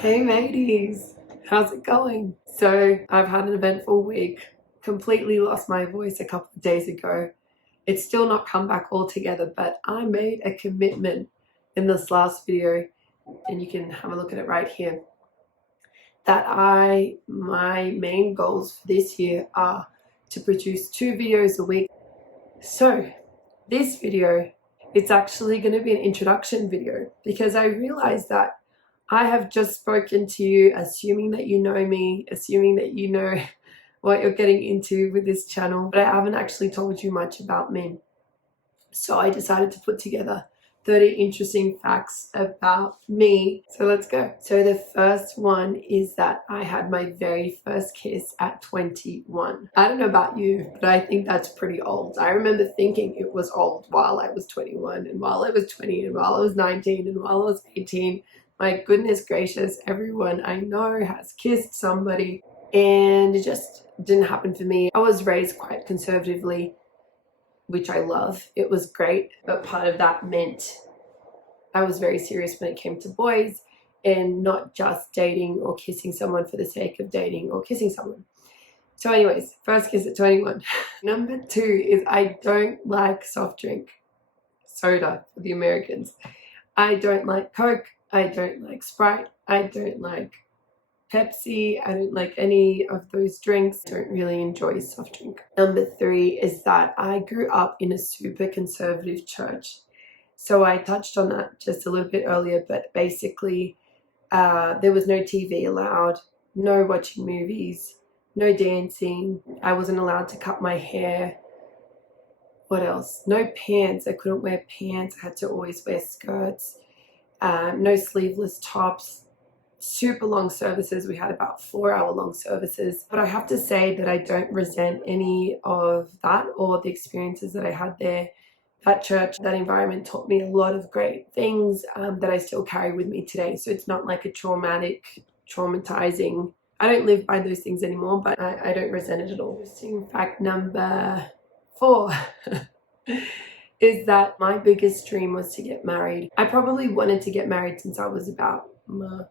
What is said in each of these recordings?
Hey mateys, how's it going? So I've had an eventful week, completely lost my voice a couple of days ago. It's still not come back altogether, but I made a commitment in this last video, and you can have a look at it right here, that my main goals for this year are to produce 2 videos a week. So this video, it's actually going to be an introduction video because I realized that I have just spoken to you, assuming that you know me, assuming that you know what you're getting into with this channel, but I haven't actually told you much about me. So I decided to put together 30 interesting facts about me. So let's go. So the first one is that I had my very first kiss at 21. I don't know about you, but I think that's pretty old. I remember thinking it was old while I was 21 and while I was 20 and while I was 19 and while I was 18. My goodness gracious, everyone I know has kissed somebody, and it just didn't happen for me. I was raised quite conservatively, which I love. It was great, but part of that meant I was very serious when it came to boys and not just dating or kissing someone for the sake of dating or kissing someone. So anyways, first kiss at 21. Number 2 is I don't like soft drink, soda for the Americans. I don't like Coke, I don't like Sprite, I don't like Pepsi, I don't like any of those drinks. Don't really enjoy soft drink. Number 3 is that I grew up in a super conservative church. So I touched on that just a little bit earlier, but basically there was no TV allowed, no watching movies, no dancing. I wasn't allowed to cut my hair. What else? No pants. I couldn't wear pants. I had to always wear skirts. No sleeveless tops. Super long services. We had about 4-hour long services. But I have to say that I don't resent any of that or the experiences that I had there. That church, that environment taught me a lot of great things that I still carry with me today. So it's not like a traumatizing. I don't live by those things anymore, but I don't resent it at all. Interesting fact number 4 is that my biggest dream was to get married. I probably wanted to get married since I was about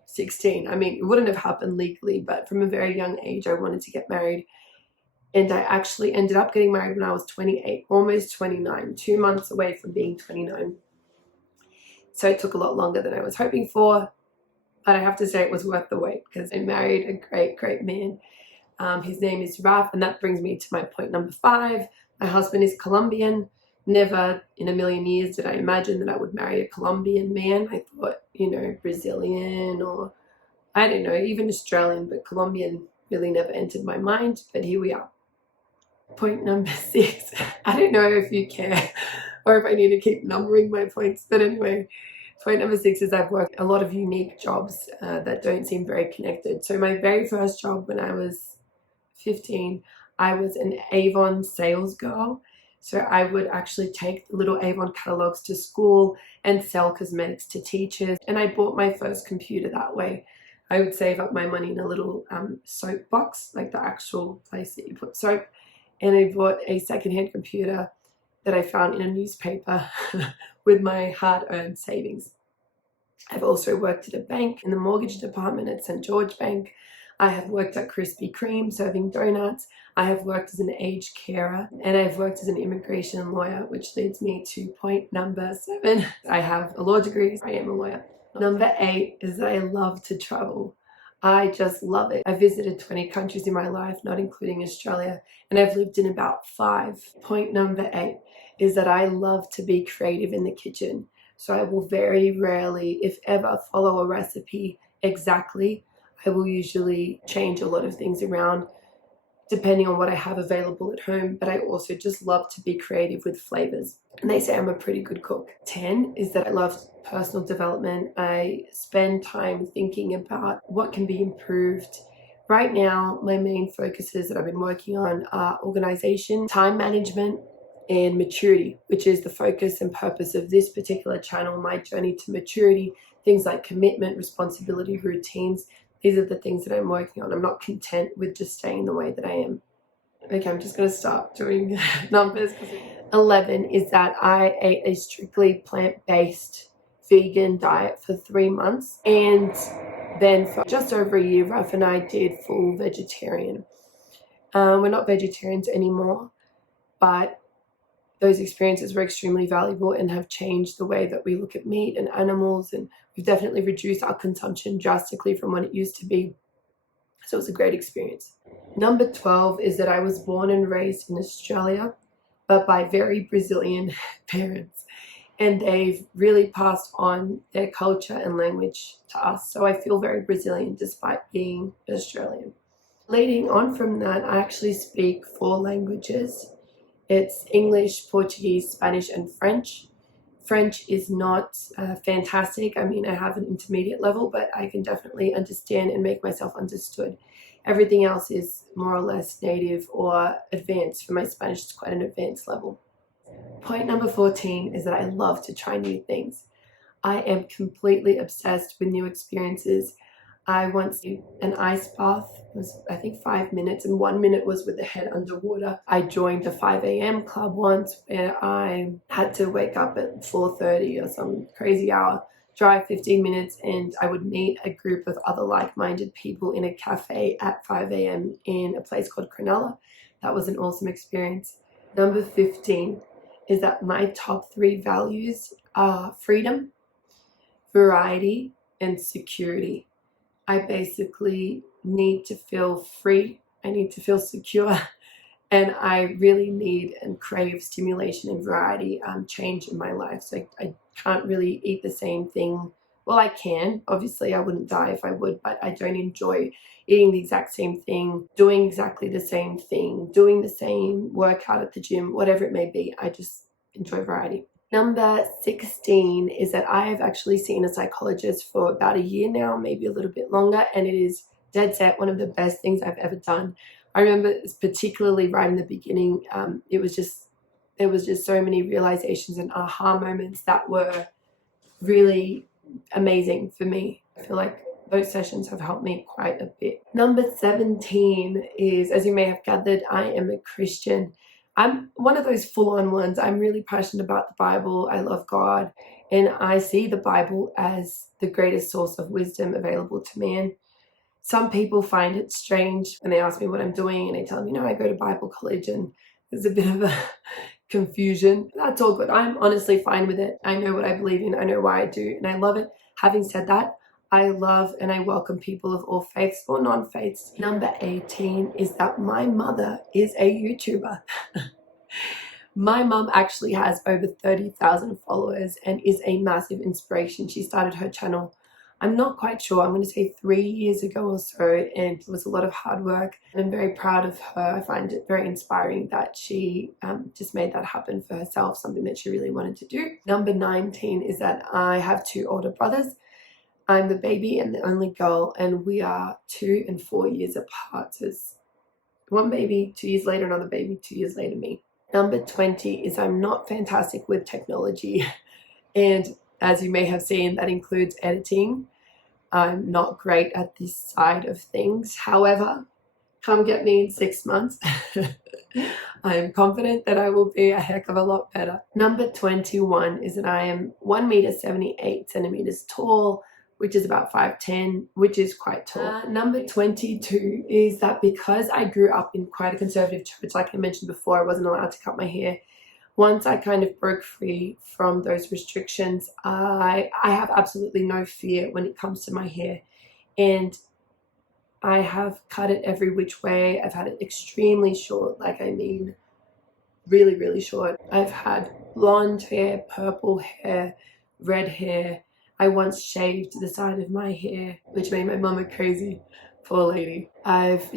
16. I mean, it wouldn't have happened legally, but from a very young age, I wanted to get married. And I actually ended up getting married when I was 28, almost 29, 2 months away from being 29. So it took a lot longer than I was hoping for, but I have to say it was worth the wait because I married a great, great man. His name is Raf, and that brings me to my point number 5. My husband is Colombian. Never in a million years did I imagine that I would marry a Colombian man. I thought, Brazilian or I don't know, even Australian, but Colombian really never entered my mind, but here we are. Point number 6. I don't know if you care or if I need to keep numbering my points, but anyway, point number 6 is I've worked a lot of unique jobs that don't seem very connected. So my very first job when I was 15, I was an Avon sales girl. So I would actually take the little Avon catalogs to school and sell cosmetics to teachers. And I bought my first computer that way. I would save up my money in a little soap box, like the actual place that you put soap. And I bought a secondhand computer that I found in a newspaper with my hard-earned savings. I've also worked at a bank in the mortgage department at St. George Bank. I have worked at Krispy Kreme serving donuts. I have worked as an aged carer, and I've worked as an immigration lawyer, which leads me to point number 7. I have a law degree. I am a lawyer. Number 8 is that I love to travel. I just love it. I visited 20 countries in my life, not including Australia, and I've lived in about 5. Point number 8 is that I love to be creative in the kitchen. So I will very rarely, if ever, follow a recipe exactly. I will usually change a lot of things around depending on what I have available at home, but I also just love to be creative with flavors. And they say I'm a pretty good cook. 10 is that I love personal development. I spend time thinking about what can be improved. Right now, my main focuses that I've been working on are organization, time management, and maturity, which is the focus and purpose of this particular channel, my journey to maturity, things like commitment, responsibility, routines. These are the things that I'm working on. I'm not content with just staying the way that I am. Okay, I'm just going to start doing numbers. 11 is that I ate a strictly plant-based vegan diet for 3 months, and Then for just over a year, Ralph and I did full vegetarian. We're not vegetarians anymore, but those experiences were extremely valuable and have changed the way that we look at meat and animals, and we've definitely reduced our consumption drastically from what it used to be. So it was a great experience. Number 12 is that I was born and raised in Australia, but by very Brazilian parents. And they've really passed on their culture and language to us. So I feel very Brazilian despite being Australian. Leading on from that, I actually speak 4 languages. It's English, Portuguese, Spanish, and French. French is not fantastic. I mean, I have an intermediate level, but I can definitely understand and make myself understood. Everything else is more or less native or advanced. For my Spanish, it's quite an advanced level. Point number 14 is that I love to try new things. I am completely obsessed with new experiences. I once did an ice bath. It was, I think, 5 minutes, and 1 minute was with the head underwater. I joined the 5 a.m. club once where I had to wake up at 4:30 or some crazy hour, drive 15 minutes, and I would meet a group of other like-minded people in a cafe at 5 a.m. in a place called Cronulla. That was an awesome experience. Number 15 is that my top 3 values are freedom, variety, and security. I basically need to feel free, I need to feel secure, and I really need and crave stimulation and variety, change in my life. So I can't really eat the same thing. Well, I can. Obviously, I wouldn't die if I would, but I don't enjoy eating the exact same thing, doing exactly the same thing, doing the same workout at the gym, whatever it may be. I just enjoy variety. Number 16 is that I've actually seen a psychologist for about a year now, maybe a little bit longer, and it is dead set one of the best things I've ever done. I remember particularly right in the beginning, there was just so many realizations and aha moments that were really amazing for me. I feel like those sessions have helped me quite a bit. Number 17 is, as you may have gathered, I am a Christian. I'm one of those full-on ones. I'm really passionate about the Bible. I love God, and I see the Bible as the greatest source of wisdom available to man. Some people find it strange when they ask me what I'm doing, and they tell me, I go to Bible college, and there's a bit of a confusion. That's all good. I'm honestly fine with it. I know what I believe in. I know why I do, and I love it. Having said that, I love and I welcome people of all faiths or non-faiths. Number 18 is that my mother is a YouTuber. My mum actually has over 30,000 followers and is a massive inspiration. She started her channel, I'm not quite sure, I'm going to say 3 years ago or so, and it was a lot of hard work. And I'm very proud of her. I find it very inspiring that she just made that happen for herself, something that she really wanted to do. Number 19 is that I have 2 older brothers. I'm the baby and the only girl, and we are 2 and 4 years apart. So it's one baby, 2 years later, another baby, 2 years later, me. Number 20 is I'm not fantastic with technology. And as you may have seen, that includes editing. I'm not great at this side of things. However, come get me in 6 months. I am confident that I will be a heck of a lot better. Number 21 is that I am 1.78 meters tall, which is about 5'10", which is quite tall. Number 22 is that because I grew up in quite a conservative church, like I mentioned before, I wasn't allowed to cut my hair. Once I kind of broke free from those restrictions, I have absolutely no fear when it comes to my hair. And I have cut it every which way. I've had it extremely short, really, really short. I've had blonde hair, purple hair, red hair. I once shaved the side of my hair, which made my mama crazy. Poor lady. I've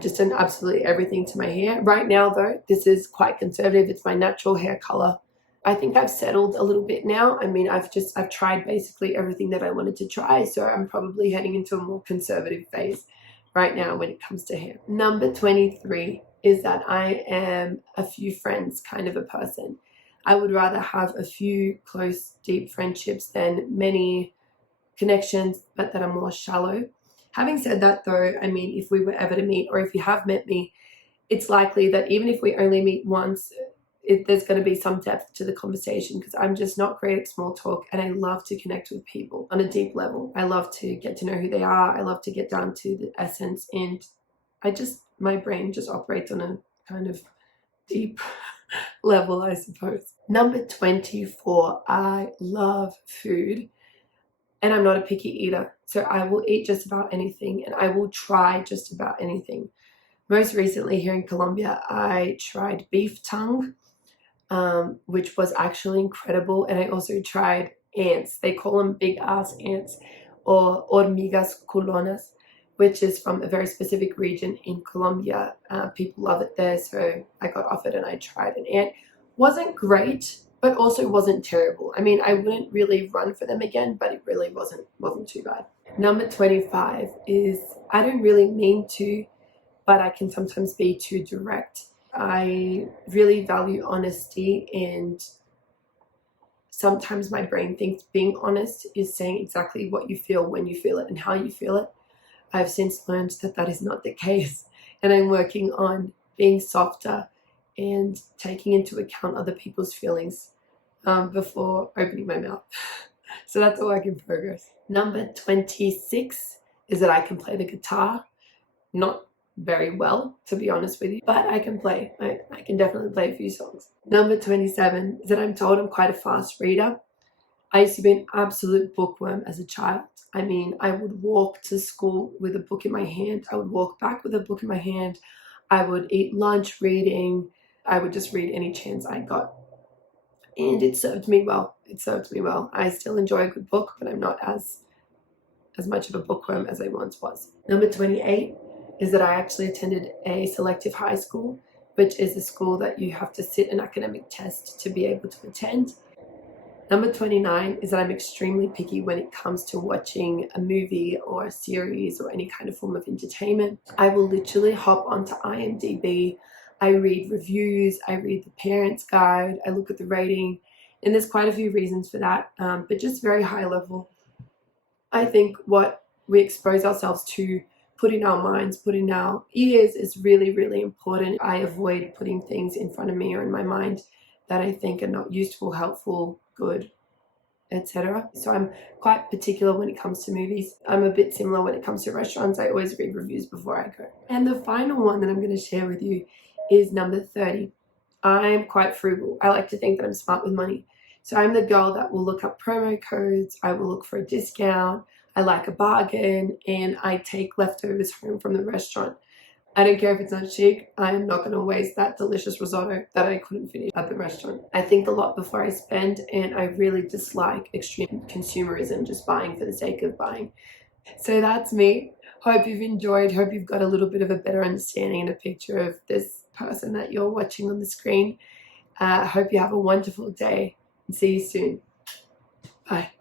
just done absolutely everything to my hair. Right now though, this is quite conservative. It's my natural hair color. I think I've settled a little bit now. I mean, I've tried basically everything that I wanted to try. So I'm probably heading into a more conservative phase right now when it comes to hair. Number 23 is that I am a few friends kind of a person. I would rather have a few close, deep friendships than many connections, but that are more shallow. Having said that though, I mean, if we were ever to meet, or if you have met me, it's likely that even if we only meet once, there's going to be some depth to the conversation, because I'm just not great at small talk, and I love to connect with people on a deep level. I love to get to know who they are. I love to get down to the essence, and my brain just operates on a kind of deep level, I suppose. Number 24, I love food, and I'm not a picky eater, so I will eat just about anything, and I will try just about anything. Most recently here in Colombia, I tried beef tongue, which was actually incredible, and I also tried ants. They call them big ass ants, or hormigas culonas, which is from a very specific region in Colombia. People love it there, so I got offered and I tried an ant. Wasn't great, but also wasn't terrible. I mean, I wouldn't really run for them again, but it really wasn't too bad. Number 25 is, I don't really mean to, but I can sometimes be too direct. I really value honesty, and sometimes my brain thinks being honest is saying exactly what you feel, when you feel it, and how you feel it. I've since learned that that is not the case, and I'm working on being softer and taking into account other people's feelings before opening my mouth. So that's a work in progress. Number 26 is that I can play the guitar. Not very well, to be honest with you, but I can play. I can definitely play a few songs. Number 27 is that I'm told I'm quite a fast reader. I used to be an absolute bookworm as a child. I mean, I would walk to school with a book in my hand. I would walk back with a book in my hand. I would eat lunch reading. I would just read any chance I got. And it served me well. I still enjoy a good book, but I'm not as much of a bookworm as I once was. Number 28 is that I actually attended a selective high school, which is a school that you have to sit an academic test to be able to attend. Number 29 is that I'm extremely picky when it comes to watching a movie or a series or any kind of form of entertainment. I will literally hop onto IMDb, I read reviews, I read the parents' guide, I look at the rating, and there's quite a few reasons for that, but just very high level. I think what we expose ourselves to, put in our minds, put in our ears, is really, really important. I avoid putting things in front of me or in my mind that I think are not useful, helpful, good, etc. So I'm quite particular when it comes to movies. I'm a bit similar when it comes to restaurants. I always read reviews before I go. And the final one that I'm going to share with you is number 30. I'm quite frugal. I like to think that I'm smart with money. So I'm the girl that will look up promo codes. I will look for a discount. I like a bargain, and I take leftovers home from the restaurant. I don't care if it's not chic. I am not going to waste that delicious risotto that I couldn't finish at the restaurant. I think a lot before I spend, and I really dislike extreme consumerism, just buying for the sake of buying. So that's me. Hope you've enjoyed. Hope you've got a little bit of a better understanding and a picture of this person that you're watching on the screen. Hope you have a wonderful day, and see you soon. Bye.